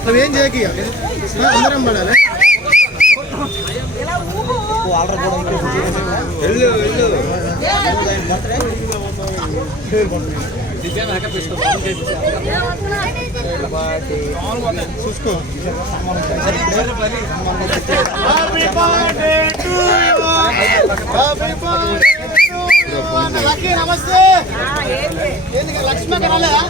నువ్వేం చేయకి ఆ, అందరం పడాలి చూసుకో లక్కీ లక్ష్మి అక్క రాలేదా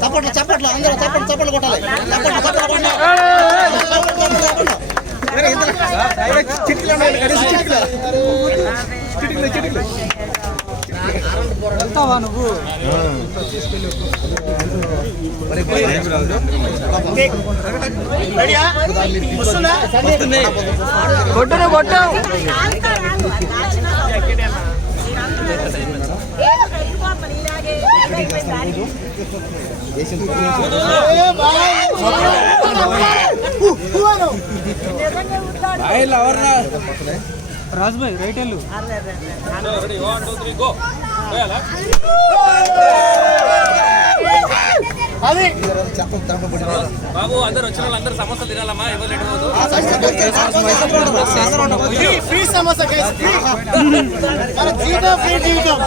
చప్పట్లు చప్పట్లు అందరూ చప్పట్లు చప్పట్లు కొట్టాలి చప్పట్లు చప్పట్లు కొట్టాలి చిట్లు చిట్లు కనీసం రెడీయా? వస్తుందా? కొట్టును కొట్టు. రాజుభాయ్ రైట్ వెళ్ళు అది బాబు అందరు వచ్చిన వాళ్ళందరూ సమస్య తినాలమ్మా ఎవరు లేట్ ఫ్రీ ఫ్రీ జీవితం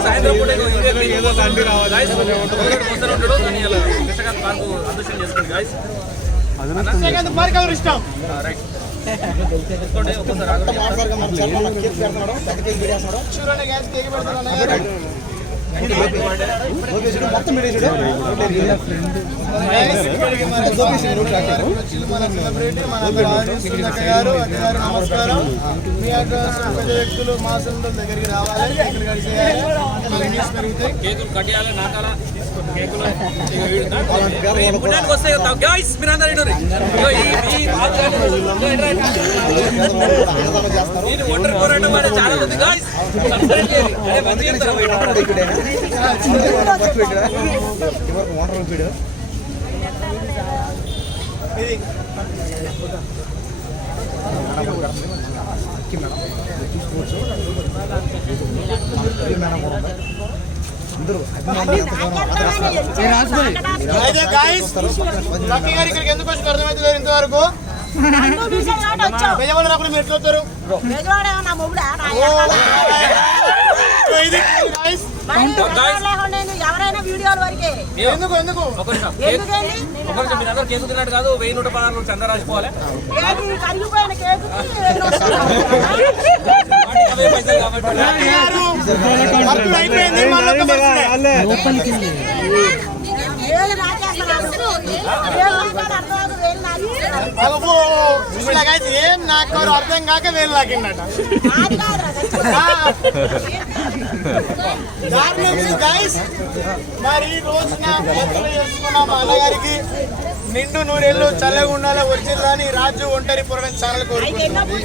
సాయంత్రం పూట ఏదో తండ్రి మొత్తం అక్క గారు అక్క గారు నమస్కారం. మీ వ్యక్తులు మా సొంతం దగ్గరికి రావాలి. ఇక్కడ న్యూస్ పెరుగుతాయి కేకులు కట్టియాలి నాకాల తీసుకోండి కేకులు. ఇక పుణ్యానికి వస్తే గాయస్ మీరు అందరూ నేను ఒంటరి పోరాటం అనేది చాలా ఉంది గాయస్ అరే చెప్తారా? ఎందుకు అర్థమైతే ఇంతవరకు బెజవాడ రాకుండా మీరు ఎట్లా వస్తారు కాదు వెయ్యి నూట పదహారు చందా పైసలు కాబట్టి guys, ఏం నాకు అర్థం కాక వేలు లాగిండట. దాని నుంచి మరి ఈ రోజున బర్త్డే చేసుకున్న మా అన్నగారికి. నిండు నూరేళ్ళు చల్లగా ఉండాలి అని రాజు ఒంటరి ఛానల్ అయితే కోరుకుంటున్నాను